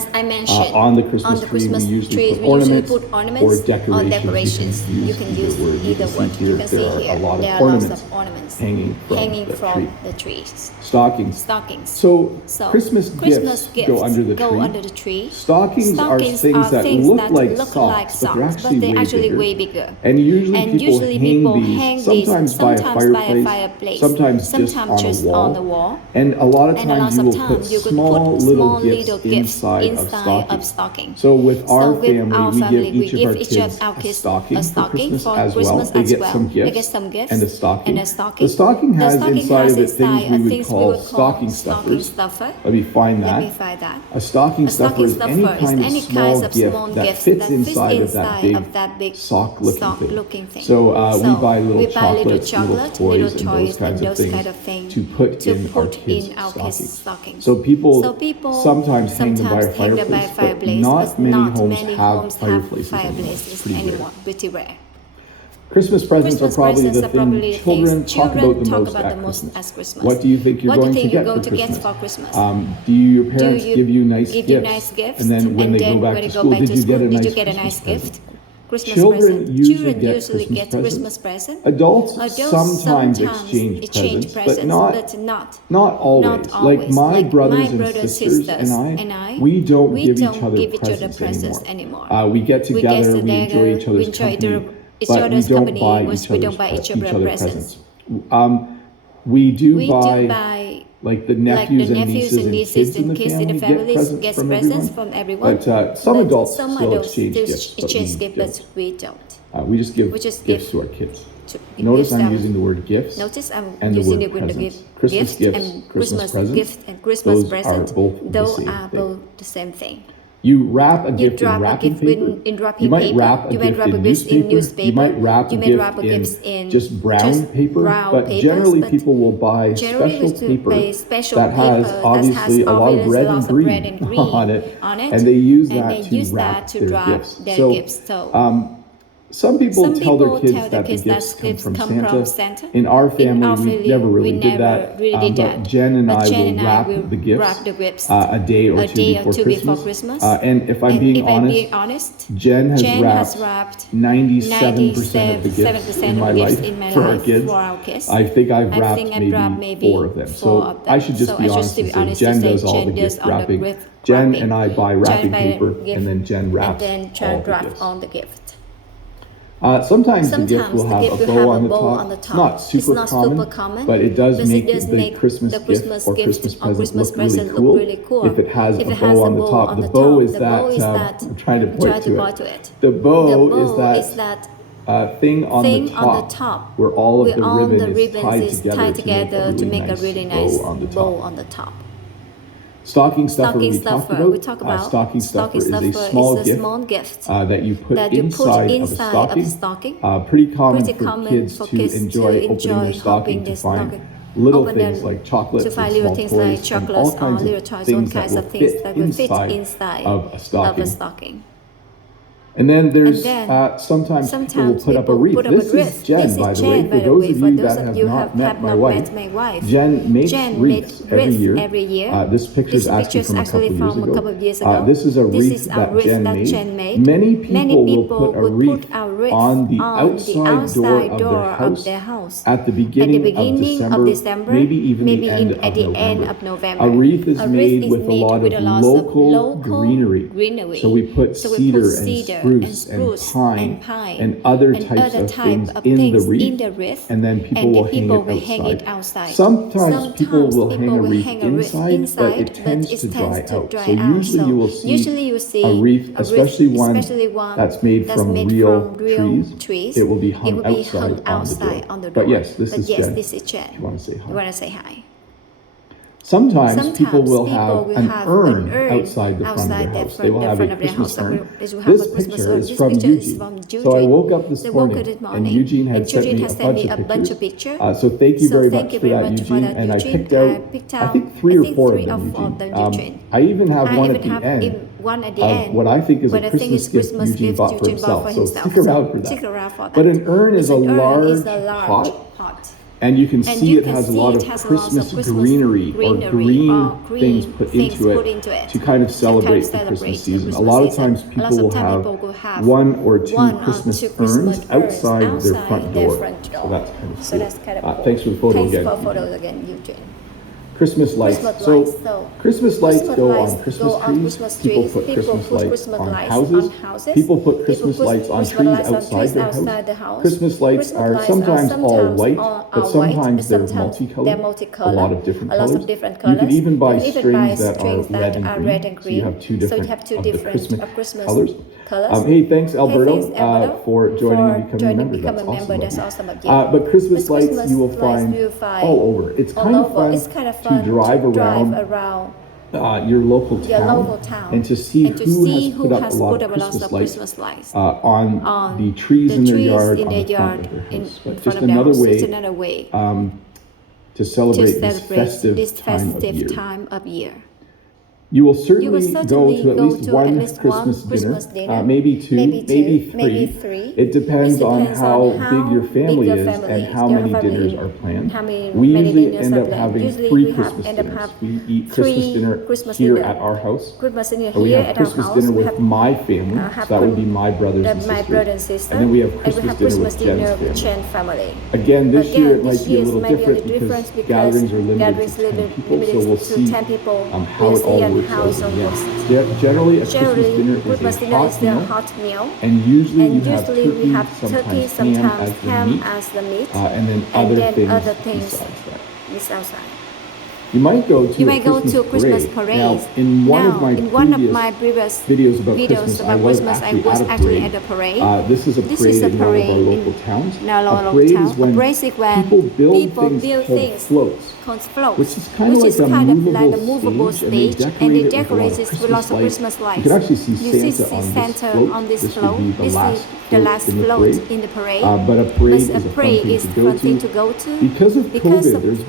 as I mentioned, on the Christmas tree, we usually put ornaments or decorations. You can use either word. You can see here, there are a lot there of are lots ornaments of ornaments hanging from the trees. Stockings. So Christmas gifts go under the tree. Stockings are things that look like socks, but they're actually way bigger. And usually people hang these sometimes by a fireplace, sometimes just on the wall. And a lot of times you will put small little gifts inside of stockings. So with our family, we give each of our kids a stocking for Christmas as well. They get some gifts and a stocking. The stocking has inside of it things we would call stocking stuffer. Let me find that. A stocking stuffer is any kind of small gift that fits inside of that big sock-looking thing. So we buy little chocolate, little toys, and those kind of things to put in our kids' stockings. So people sometimes hang them by a fireplace, but not many homes have fireplaces anymore. Pretty rare. Christmas presents are probably the thing children talk about the most at Christmas. What do you think you're going to get for Christmas? Do your parents give you nice gifts? And then when they go back to school, did you get a nice gift? Children usually get Christmas presents. Adults sometimes exchange presents, but not always. Like my brothers and sisters and I, we don't give each other presents anymore. We get together, we enjoy each other's company. But we don't buy each other presents. We do buy like the nephews and nieces and kids in the family get presents from everyone. But some adults still exchange gifts, but we don't. We just give gifts to our kids. Notice I'm using the word gifts. Notice I'm using the word gift and Christmas gift and Christmas present. Those are both the same thing. You wrap a gift in wrapping paper. You might wrap a gift in newspaper. You might wrap a gift in just brown paper. But generally, people will buy special paper that has obviously a lot of red and green on it, and they use that to wrap their gifts. So some people tell their kids that the gifts come from Santa. In our family, we never really did that. But Jen and I will wrap the gifts a day or two before Christmas. And if I'm being honest, Jen has wrapped 97% of the gifts in my life for our kids. I think I've wrapped maybe 4 of them. So I should just be honest and say Jen does all the gift wrapping. Jen and I buy wrapping paper, and then Jen wraps all the gifts. Sometimes the gift will have a bow on the top. It's not super common, but it does make the Christmas gift or Christmas present look really cool. If it has a bow on the top. The bow is that I'm trying to point to it. The bow is that thing on the top where all of the ribbon is tied together to make a really nice bow on the top. Stocking stuffer we talk about. Stocking stuffer is a small gift that you put inside of a stocking. Pretty common for kids to enjoy opening their stocking to find little things like chocolates and small toys and all kinds of things that will fit inside of a stocking. And then there's sometimes people will put up a wreath. This is Jen, by the way. For those of you that have not met my wife, Jen makes wreaths every year. This picture is actually from a couple of years ago. This is a wreath that Jen made. Many people will put a wreath on the outside door of their house at the beginning of December, maybe even at the end of November. A wreath is made with a lot of local greenery. So we put cedar and spruce and pine and other types of things in the wreath, and then people will hang it outside. Sometimes people will hang a wreath inside, but it tends to dry out. So usually you will see a wreath, especially one that's made from real trees. It will be hung outside on the door. But yes, this is Jen. You want to say hi? Sometimes people will have an urn outside the front of their house. They will have a Christmas urn. This picture is from Eugene. So I woke up this morning and Eugene had sent me a bunch of pictures. So thank you very much for that, Eugene. And I picked out, I think 3 or 4 of them, Eugene. I even have one at the end. Of what I think is a Christmas gift Eugene bought for himself. So stick around for that. But an urn is a large pot And you can And see you it can has a see lot it of has lots of Christmas greenery or green things put into it to kind of celebrate the Christmas season. A lot of times people will have one or two Christmas urns outside their front door. So that's kind of cool. Thanks for the photo again. Thanks for photos again, Eugene. Christmas lights. So Christmas lights go on Christmas trees. People put Christmas lights on houses. People put Christmas lights on trees outside their house. Christmas lights are sometimes all white, but sometimes they're multicolored. A lot of different colors. You can even buy strings that are red and green. So you have two different of the Christmas colors. Hey, thanks Alberto for joining and becoming a member. That's awesome. But Christmas lights you will find all over. It's kind of fun to drive around your local town and to see who has put up a lot of Christmas lights on the trees in their yard, on the front of their house. But just another way to celebrate this festive time of year. You will certainly go to at least one Christmas dinner, maybe two, maybe three. It depends on how big your family is and how many dinners are planned. We usually end up having three Christmas dinners. We eat Christmas dinner here at our house. Or we have Christmas dinner with my family, so that would be my brothers and sisters. And then we have Christmas dinner with Jen's family. Again, this year it might be a little different because gatherings are limited to 10 people, so we'll see how it all works. Generally, a Christmas dinner is a hot meal, and usually we have turkey, sometimes ham as the meat, and then other things besides that. You might go to a Christmas parade. Now, in one of my previous videos about Christmas, I was actually at a parade. This is a parade in one of our local towns. A parade is when people build things called floats, which is kind of like a movable stage, and they decorate it with lots of Christmas lights. You can actually see Santa on this float. This is the last float in the parade. But a parade is a fun thing to go to. Because of COVID, there's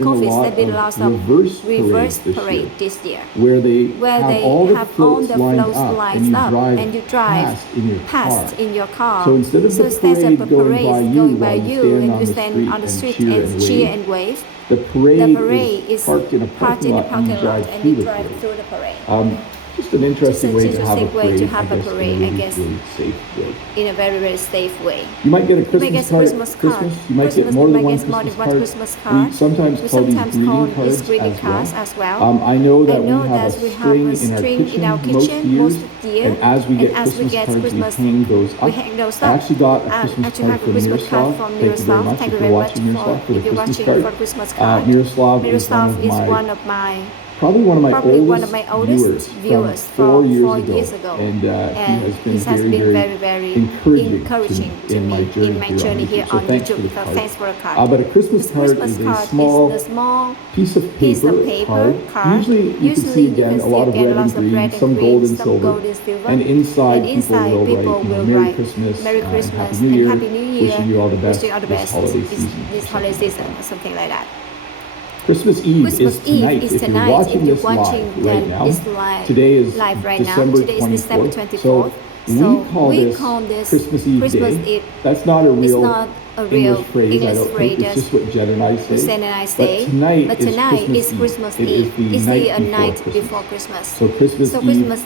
been a lot of reverse parade this year, where they have all the floats lined up and you drive past in your car. So instead of the parade going by you and you stand on the street and cheer and wave, the parade is parked in a parking lot and you drive through the parade. Just an interesting way to have a parade, I guess, in a very, very safe way. You might get a Christmas card. You might get more than one Christmas card. We sometimes call these greeting cards as well. I know that we have a string in our kitchen most of the year, and as we get Christmas cards, we hang those up. I actually got a Christmas card from Miroslav. Thank you very much if you're watching for Christmas card. Miroslav is probably one of my oldest viewers from 4 years ago, and he has been very, very encouraging to me in my journey here on YouTube. So thanks for the card. But a Christmas card is a small piece of paper card. Usually you can see again a lot of red and green, some gold and silver, and inside people will write Merry Christmas and Happy New Year, wishing you all the best this holiday season or something like that. Christmas Eve is tonight. If you're watching this live right now, today is December 24th. So we call this Christmas Eve. That's not a real English phrase. I don't think it's just what Jen and I say. But tonight is Christmas Eve. It's the night before Christmas. So Christmas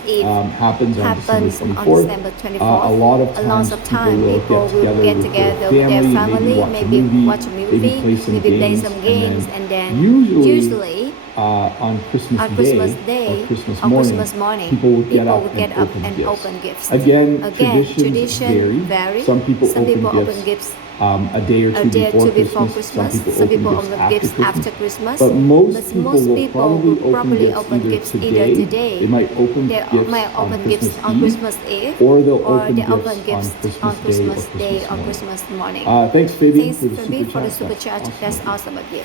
Eve happens on December 24th. A lot of time people will get together with their family, maybe watch a movie, maybe play some games, and then usually on Christmas Day or Christmas morning, people will get up and open gifts. Again, tradition vary. Some people open gifts a day or two before Christmas. Some people open gifts after Christmas. But most people will probably open gifts either today. They might open gifts on Christmas Eve, or they'll open gifts on Christmas Day or Christmas morning. Thanks, Phoebe, for the super chat. That's awesome of you.